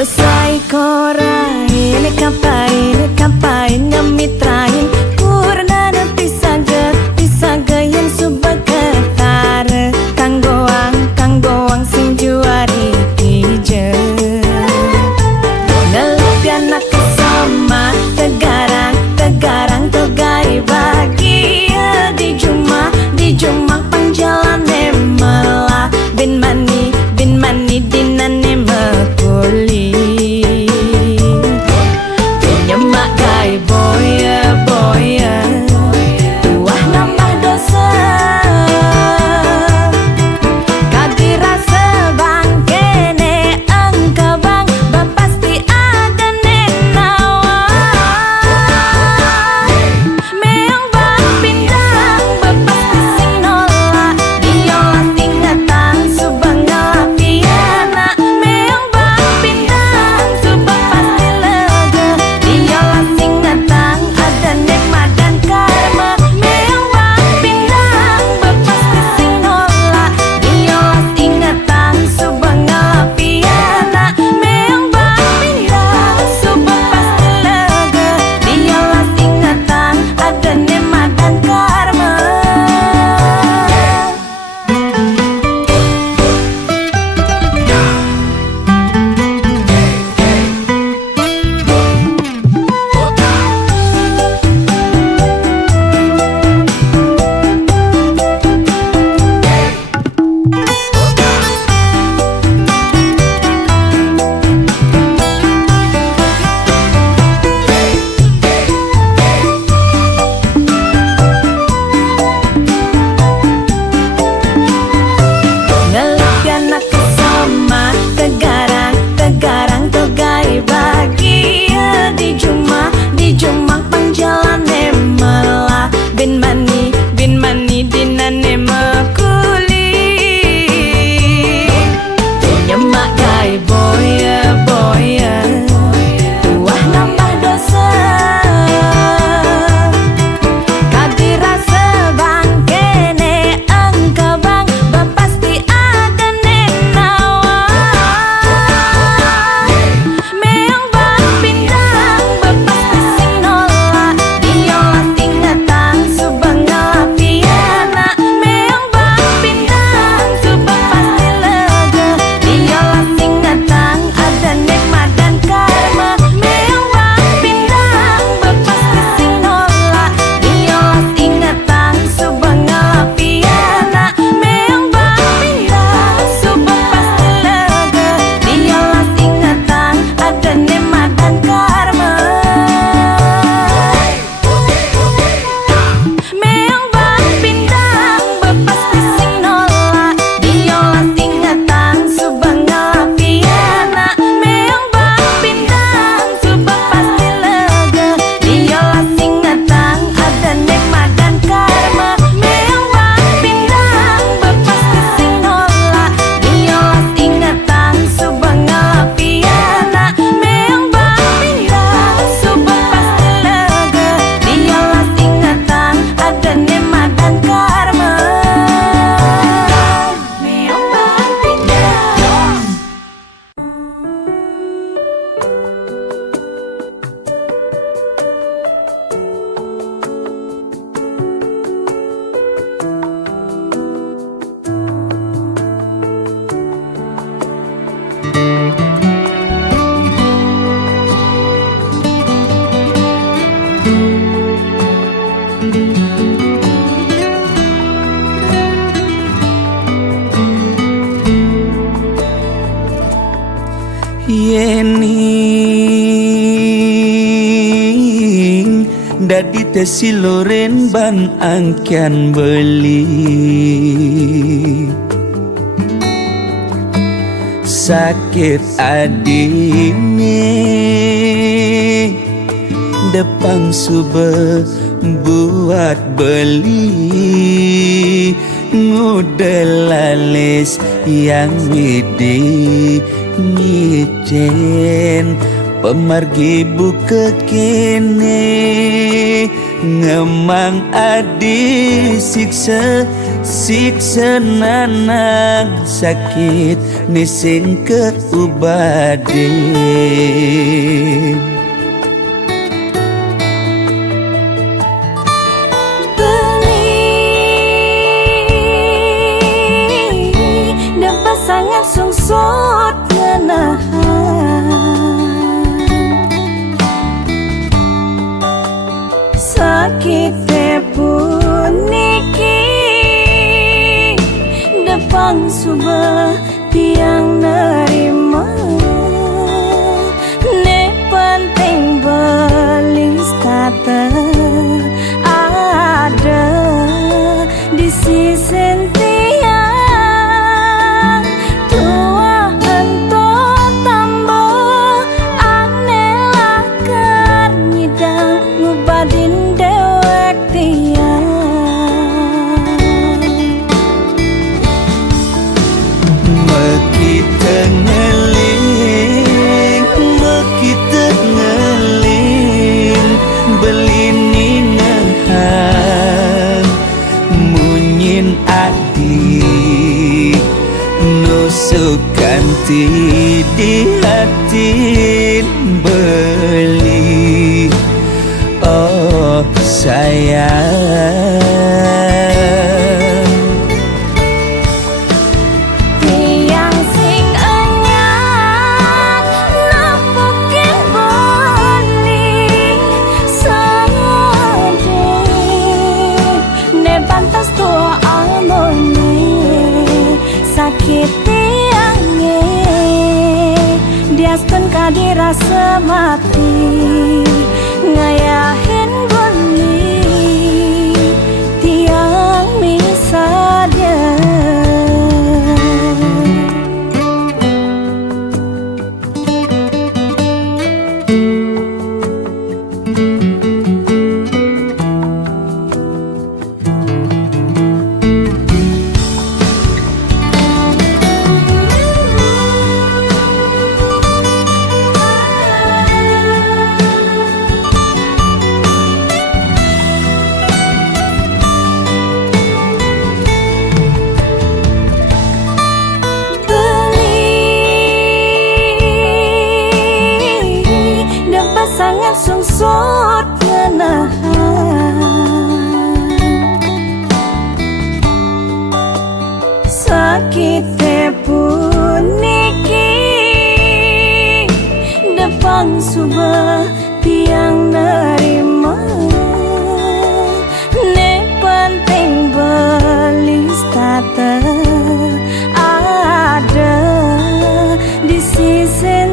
Bosai korain, kampain ngemitrain Purna pisagayan subak ketare Kang goang sing juari hije Ngelupyan nak kesama Tegarang togai bahagia Di Juma pangjalane malah Bin mani dinane mekuli Penyemak gai boy Tuah nambah dosa Kadirasa bang kene engkau bang Bapasti ada nenawa Meong bang pindang Bapasti sing nolak Diolah tingatan subang ngelapiana Meong bang pindang Subang pasti lega Diolah singatan Ada nikmat dan karma Meong bang pindang Bapasti sing nolak Diolah tingatan Subang ngelapiana Meong bang pindang Subang pasti lega Diolah singatan Ada nikmat dan karma Ngelupyan nak kesama Tegarang togai bahagia Di Juma pangjalane malah Bin mani dinane mekuli Penyemak gai boy Tuah nambah dosa Kadirasa bang kene engkau bang Bapasti ada nenawa Meong bang pindang Bapasti sing nolak Diolah tingatan Subang ngelapiana Meong bang pindang Subang pasti lega Diolah singatan Ada nikmat dan karma Meong bang pindang Bapasti sing nolak Diolah tingatan Subang ngelapiana Meong bang pindang Subang pasti lega Diolah singatan Ada nikmat dan karma Meong bang pindang Bapasti sing nolak Diolah singatan Subang ngelapiana Meong bang pindang Subang pasti lega Diolah singatan Ada nikmat dan karma Meong bang pindang Bapasti sing nolak Diolah singatan Subang ngelapiana Meong bang pindang Subang pasti lega Diolah singatan Ada nikmat dan karma Meong bang pindang Yening dadi tesi loren ban angkian beli Sakit adine Depan sube buat beli Ngudelalis yang widi Ngicen pemargi buka kene ngemang adi siksa siksa nanang sakit nising keubade sangat sungsut ngenahan sakitnya pun niki depang subah tiang nerima ne penting belis tata ada di sisi sukanti di hati beli oh sayang tiang sing anyar napukin beli sade ne pantas tua amone sakit diaskan kadirasa mati ngayahin beli tiang misalnya sangat sungsut ngenahan sakitnya pun niki depang subah tiang nerima ne penting belis tata ada di sisi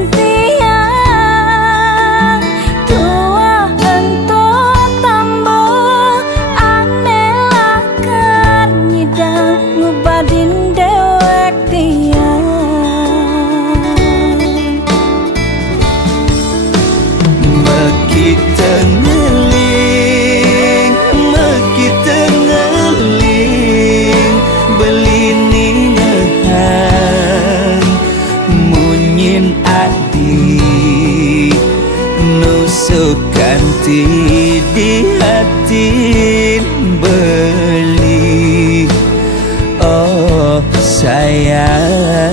sukanti di hati beli oh sayang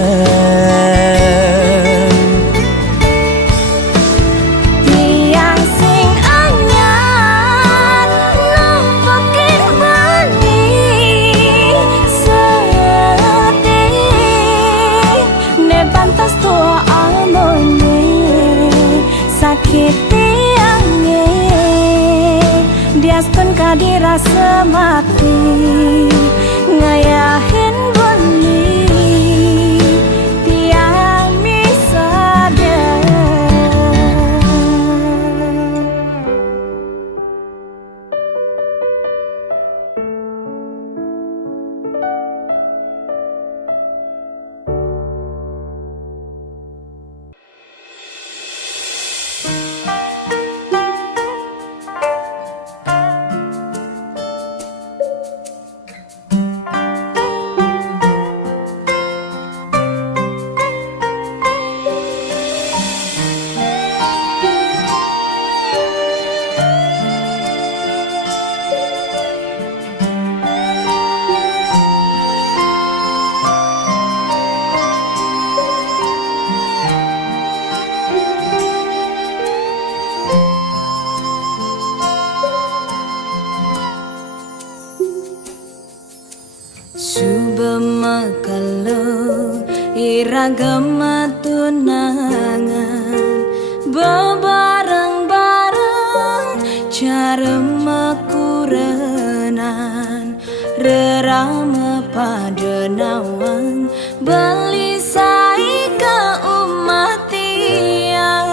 tiang sing anyar nampakin beli sedih ne pantas tua amone sakit diaskan kadirasa mati ngayahin beli tiang misalnya Iragama tunangan bebareng-bareng cara mekurenan rerama pada nawang beli sai ke umat tiang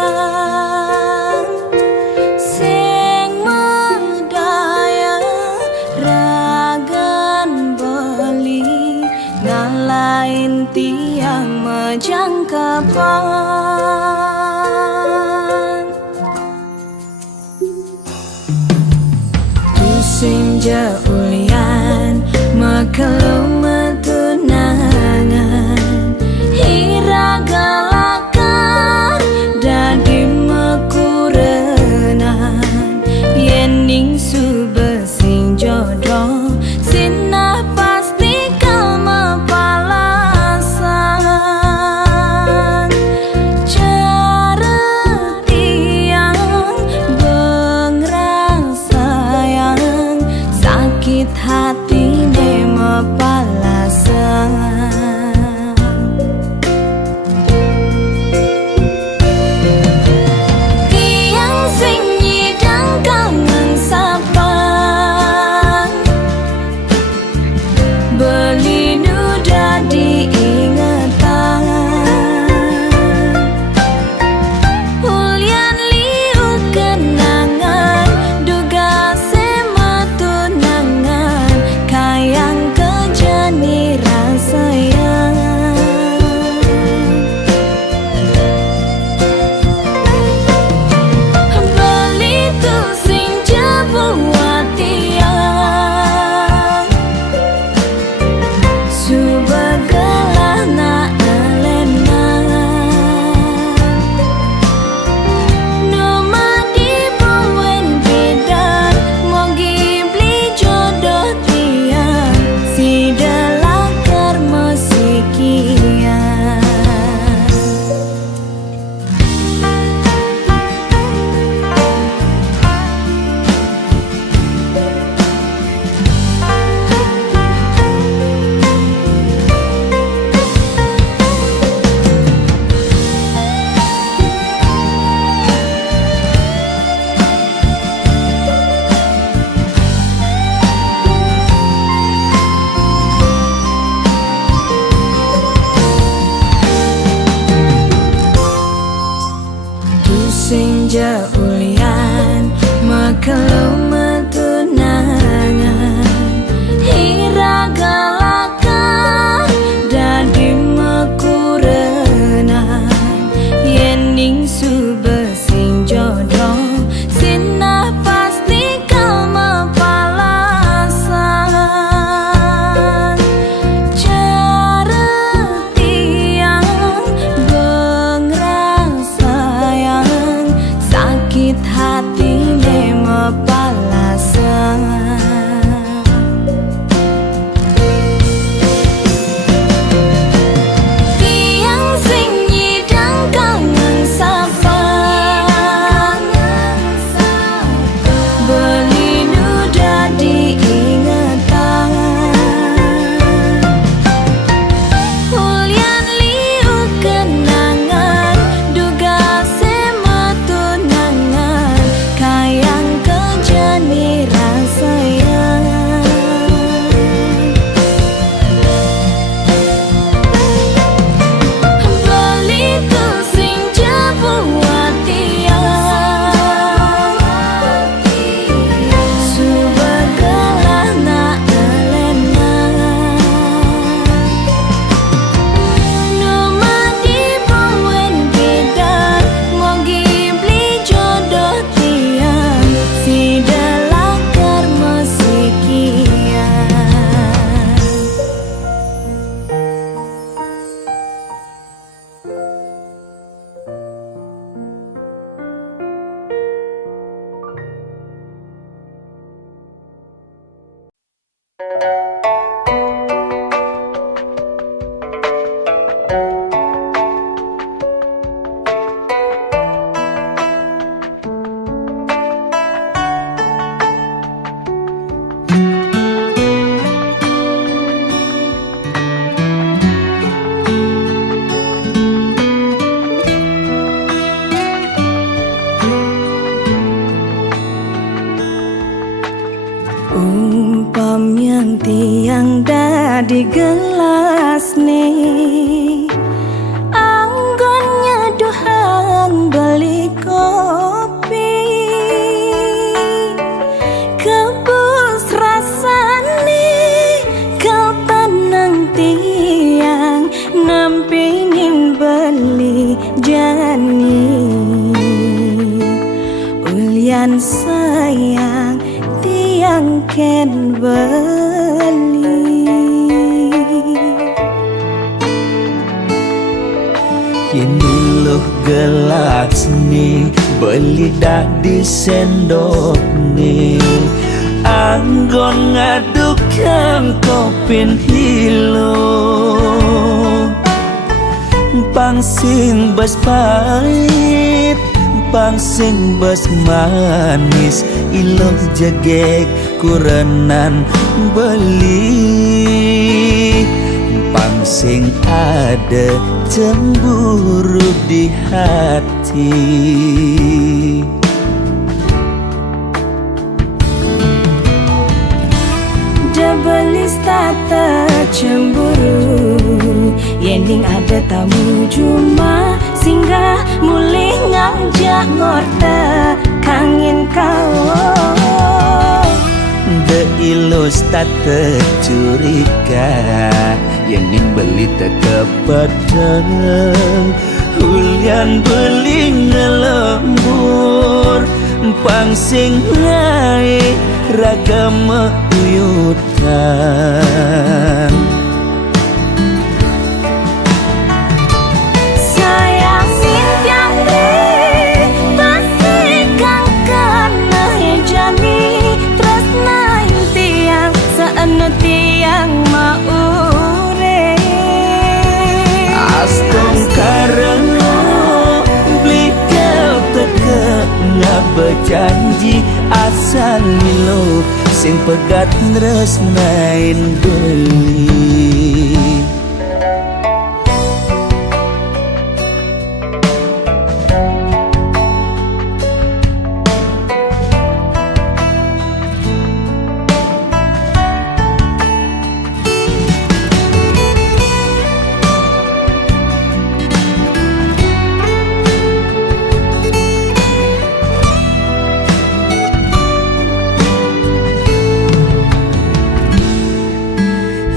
sing medaya ragan beli ngalain tiang majangkapan tusing jaulian makelum tunangan hiragalakan dadi mekurenan yening subesing jodoh sinah pasti kau mapalasan cara tiang bengrang sayang sakit hati ne mapalasan tiang sing nyidang kangen sapan beli nuda diingatan ulian liu kenangan duga sema tunangan kayang kejani rasayang beli tu sing jebuat tiang subagalah na elena nomadi bawen bidan mogi beli jodoh tiang si delakar musikian tusing jaulian makelum tunangan hiragalakan dadi mekurenan yening subesing jodoh sinah pasti kau mapalasan cara tiang bengrang sayang sakit di gelas nih anggonnya dohang beli kopi kebus rasane kapan tiang nampingin beli jani ulian sayang tiang ken beli Ini loh gelas nih beli dah di sendok nih anggon ngaduk kang kopin hilo pangsing bas pahit pangsing bas manis iloh jegek kurenan beli pangsing ada cemburu di hati Debelis tata cemburu Yending ada tamu cuma singgah mulih ngajak ngorta kangin kau De ilus tata curiga Yending beli teka padang Hulian beli ngelembur pangsing naik ragam uyutan sayang sintiang deh pasti kang kena jani terus naik tiang seenu tiang maure astong karena beli kau teka ngak berjanji asal milo sing pegat nresnain beli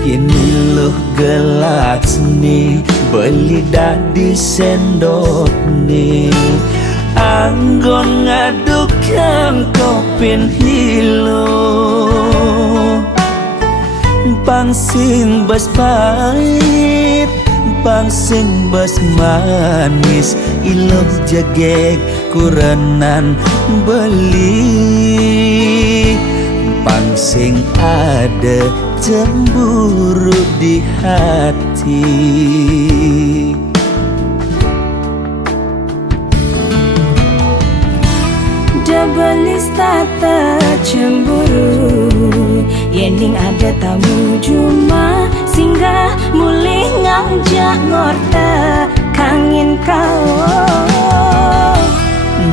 Ini loh gelas nih beli dah di sendok nih anggon ngaduk kang kopin hilo pangsing bas pahit pangsing bas manis iloh jegek kurenan beli pangsing ada cemburu di hati Debelis tata cemburu Yending ada tamu cuma singgah mulih ngajak ngorta kangin kau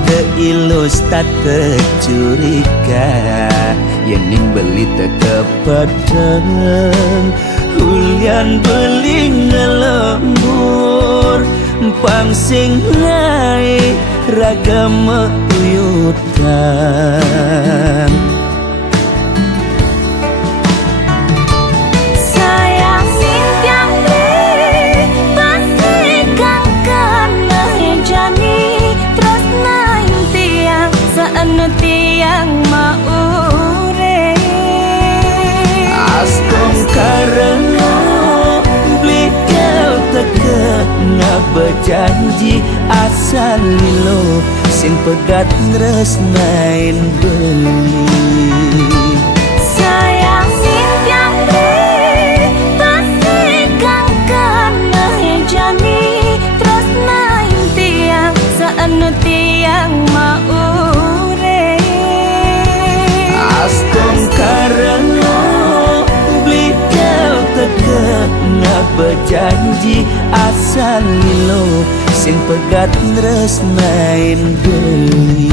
De ilus tata curiga Yending beli teka padang Hulian beli ngelembur pangsing naik ragam uyutan sayang sintiang deh pasti kang kena jani terus naik tiang seenu tiang maure astong karena beli kau teka ngak berjanji asal lilo sing pegat nresnain beli sayang sintiang deh pasti kang kena jani terus naik tiang seenu tiang maure astong karena beli kau teka ngak berjanji asal lilo sing pegat nresnain beli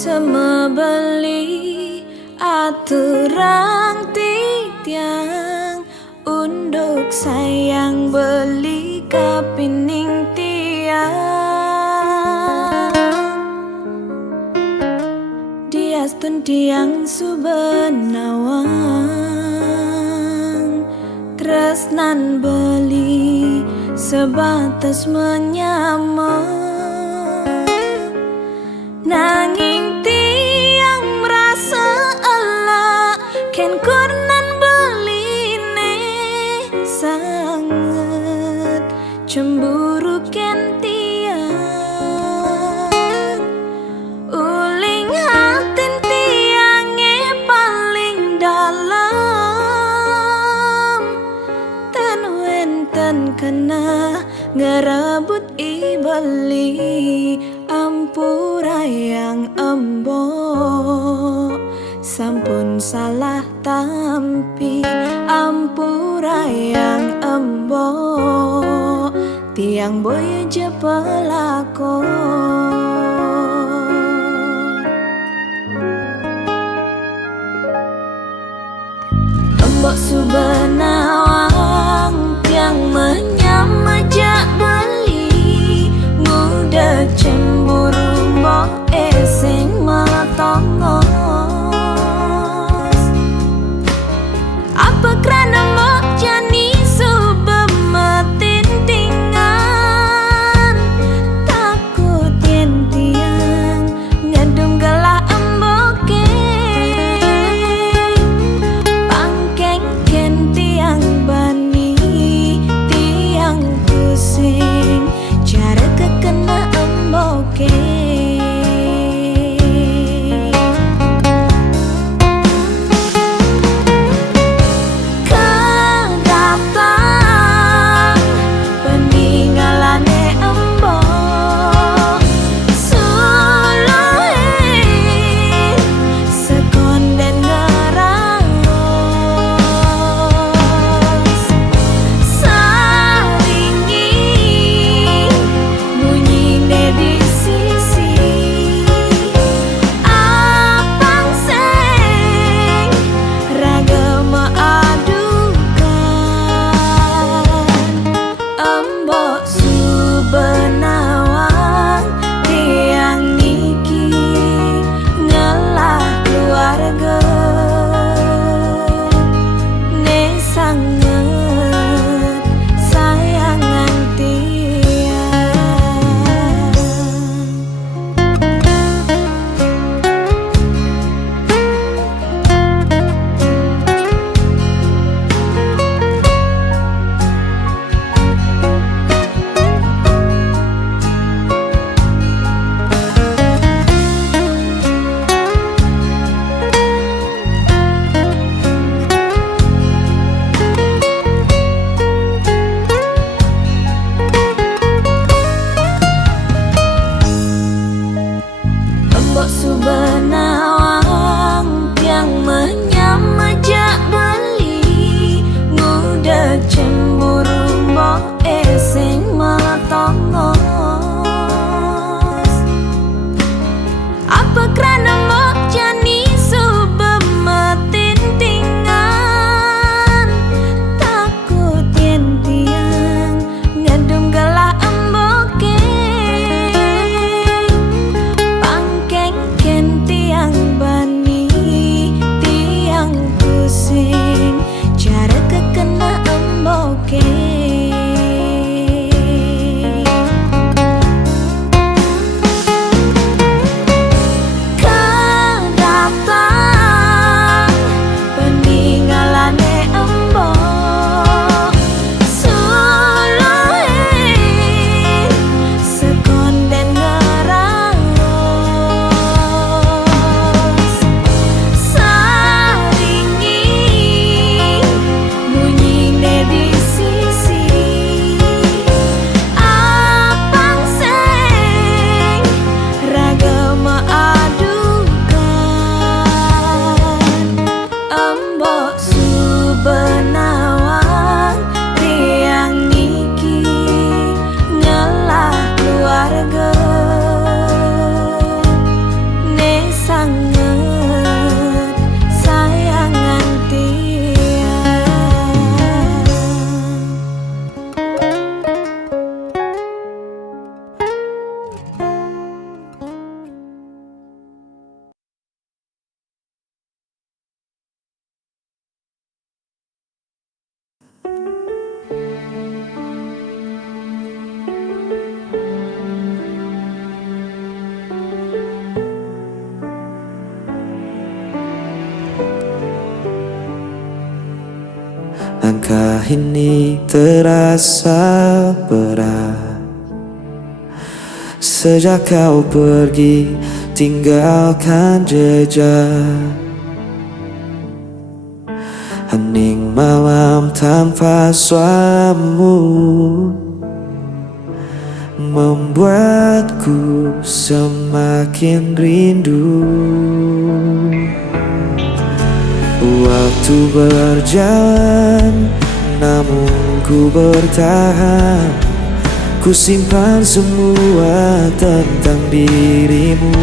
semebeli aturang titiang unduk sayang beli kapining tiang diastun tiang subenawang tresnan beli sebatas menyamar nanging tiang merasa Allah ken kurnan beline sangat cemburu ken tiang uling hatin tiange paling dalam ten wenten kena ngerebut ibeli ampura yang embo sampun salah tampi ampura yang embo tiang boy je pelakon embok subenawang tiang menyamajak beli muda cemburu mbok esing metongos apa kerana mbok jani subemetin tingan takut yen tiang ngedum gelah emboke pangkeng ken tiang bani Langkah ini terasa berat sejak kau pergi tinggalkan jejak. Hening malam tanpa suaramu membuatku semakin rindu. Waktu berjalan, namun ku bertahan. Ku simpan semua tentang dirimu.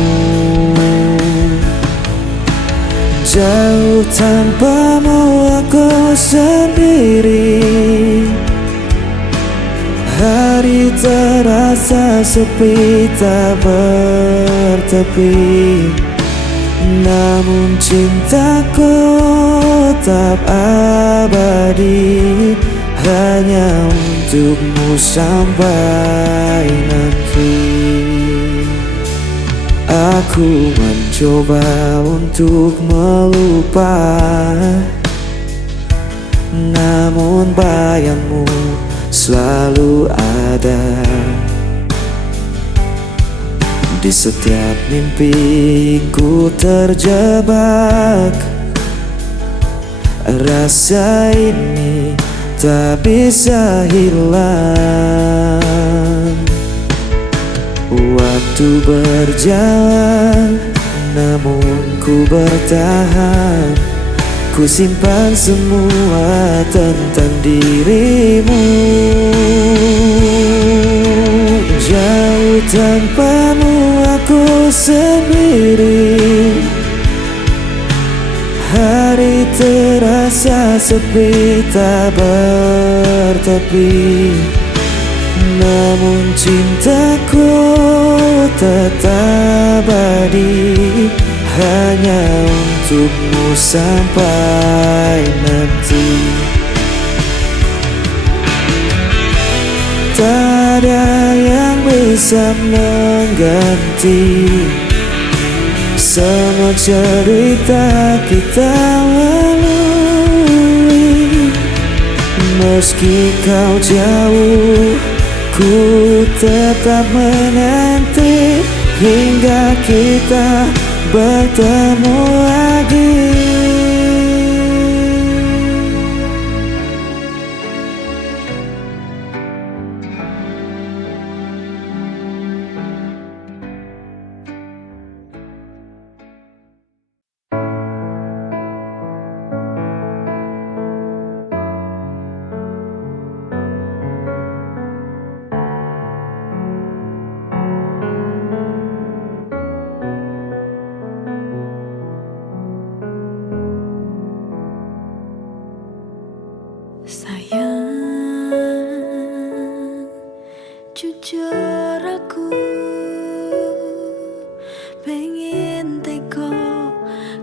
Jauh tanpamu aku sendiri. Hari terasa sepi tak bertepi, namun cintaku tetap abadi, hanya untukmu sampai nanti. Aku mencoba untuk melupa, namun bayangmu selalu ada. Di setiap mimpi ku terjebak. Rasa ini tak bisa hilang. Waktu berjalan, namun ku bertahan. Ku simpan semua tentang dirimu. Jauh tanpamu aku sendiri. Hari terasa sepi tak bertepi, namun cintaku tetap abadi, hanya untukmu sampai nanti. Tak ada yang bisa mengganti semua cerita kita lalui. Meski kau jauh, ku tetap menanti hingga kita bertemu lagi. Sayang, jujur aku pengen teko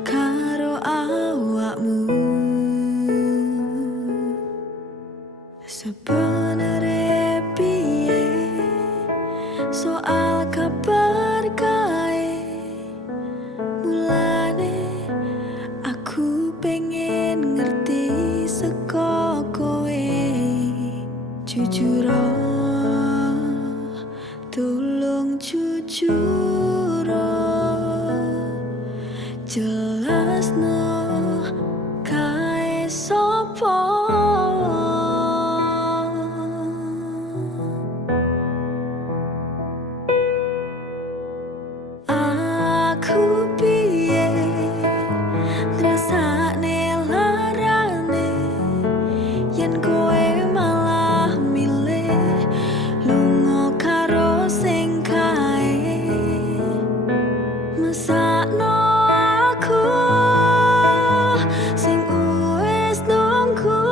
karo awakmu. Sebenere piye soal kabar kae, mulane aku pengen ngerti seko kowe. Jujur tolong jujur jelasno kae sopo. Aku piye ngrasakne larane yen kowe malah milih lunga karo sing kae. Mesakno aku sing wis nunggu,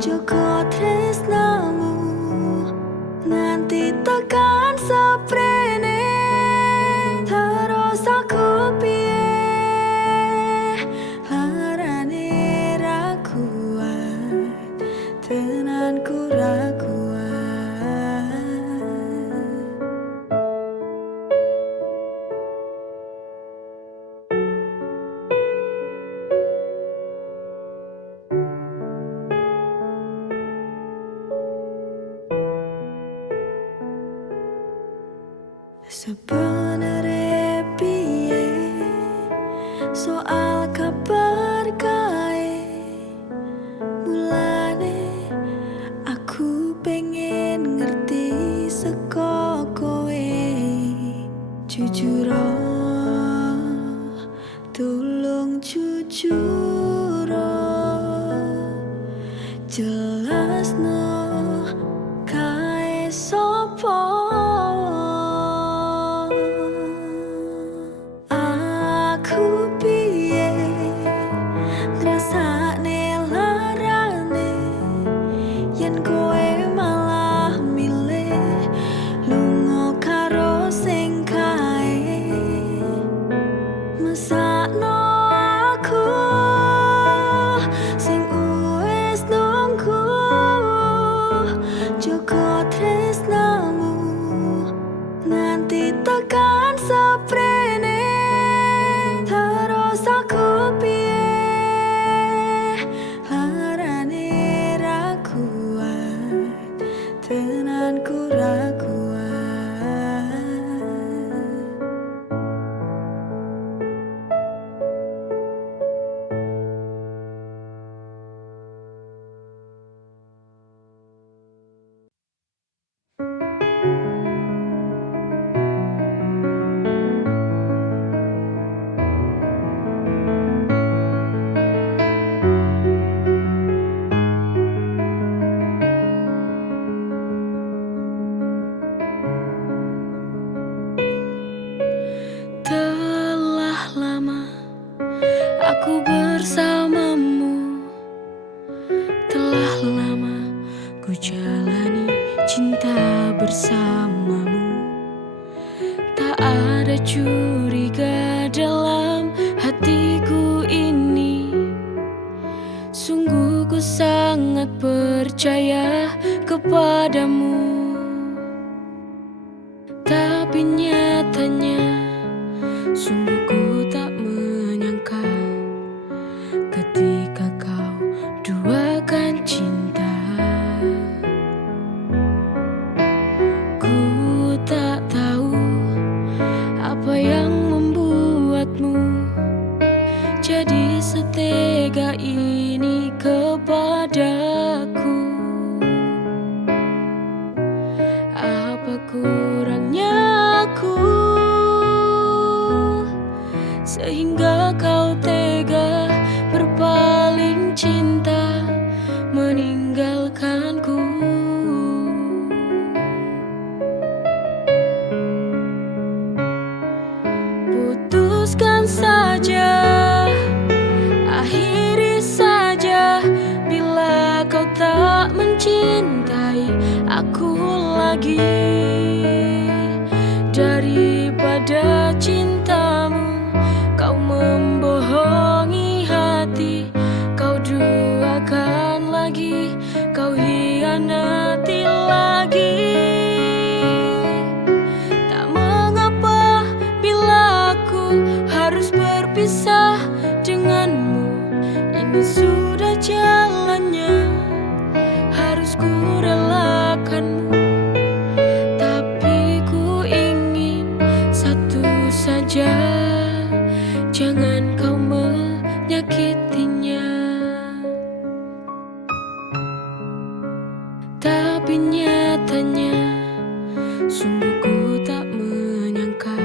jaga tresnamu nganti tekan seprene. Terus aku piye larane ra kuat, tenanku ra kuat. Sebenarnya piye soal kabar kae, mulane aku pengen ngerti saka kowe. Jujur tulung jujur jelasno kae sopo. Aku piye ngrasakne larane yen kowe malah milih lunga karo sing kae. Mesakno aku sing wis nunggu joko tresnamu nganti tekan seprene. Terus aku piye larane ra kuat, tenanku ra kuat. Telah lama aku bersamamu, telah lama ku jalani cinta bersamamu. Tak ada curiga dalam hatiku ini, sungguh ku sangat percaya kepadamu. Tapi nyatanya sungguh ku tak menyangka ketika kau duakan cinta. Ku tak tahu apa yang membuatmu jadi setega ini kepadaku. Apa kurangnya aku sehingga kau tega berpaling cinta meninggalkanku. Putuskan saja, akhiri saja bila kau tak mencintai aku lagi. Daripada cintamu kau membohongi hati, kau duakan lagi, kau hianati lagi. Tak mengapa bila aku harus berpisah denganmu, ini sudah jalannya, harus ku relakanmu. Tapi ku ingin satu saja, jangan kau menyakitinya. Tapi nyatanya sungguh ku tak menyangka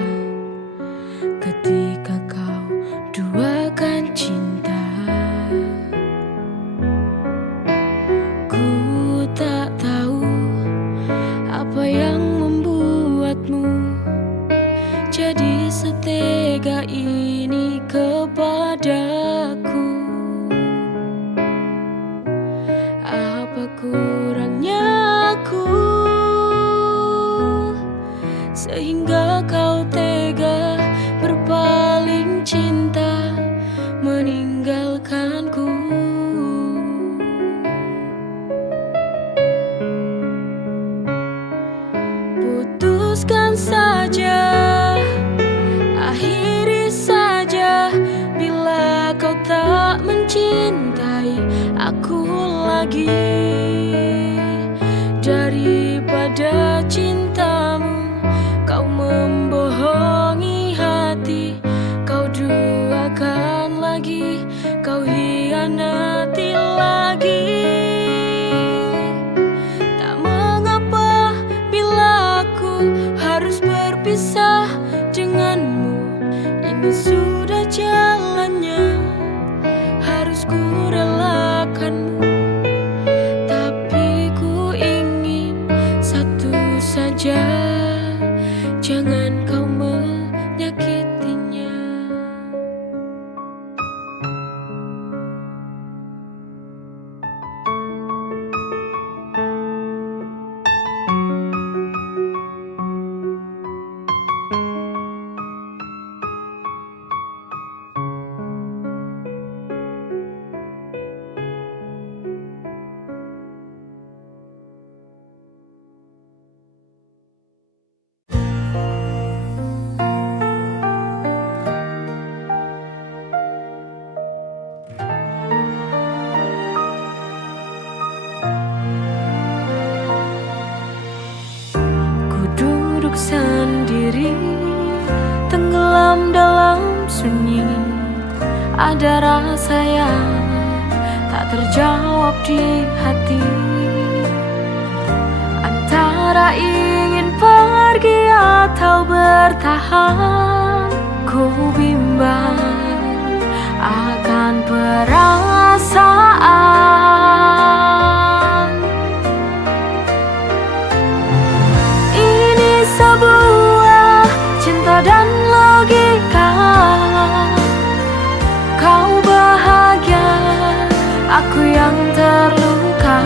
ketika kau duakan cinta. Ku tak tahu apa yang membuatmu jadi setega ini kepadaku. Apa kurangnya aku sehingga kau tega berpaling cinta meninggalkanku. Putuskan saja, akhiri saja bila kau tak mencintai aku lagi. Daripada cintamu kau saja, jangan kau menyakitinya. Duduk sendiri, tenggelam dalam sunyi. Ada rasa yang tak terjawab di hati, antara ingin pergi atau bertahan. Ku bimbang akan perasaan. Sebuah cinta dan logika. Kau bahagia, aku yang terluka.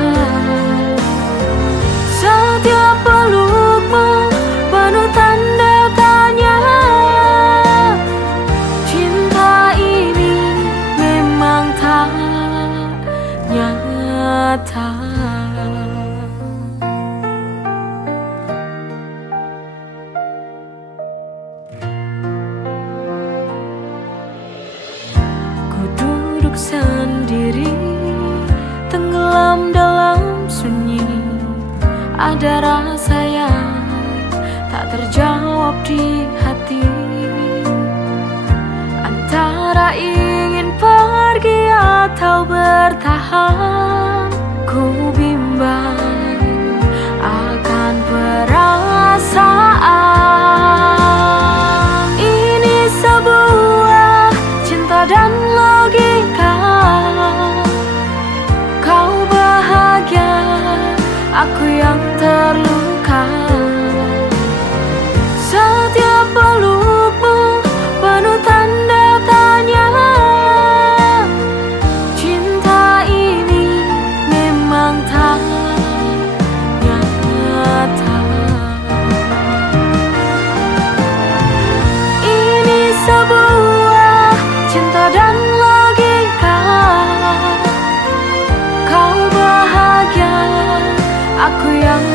Setiap pelukmu penuh tanda tanya. Cinta ini memang tak nyata. Duduk sendiri, tenggelam dalam sunyi. Ada rasa yang tak terjawab di hati, antara ingin pergi atau bertahan. Ku bimbang akan perasaan. Ini sebuah cinta dan logika. Kau bahagia, aku yang terluka. Setiap pelukmu penuh tanda tanya. Cinta ini memang tak nyata. Ini sebuah cinta dan logika. Kau bahagia, aku yang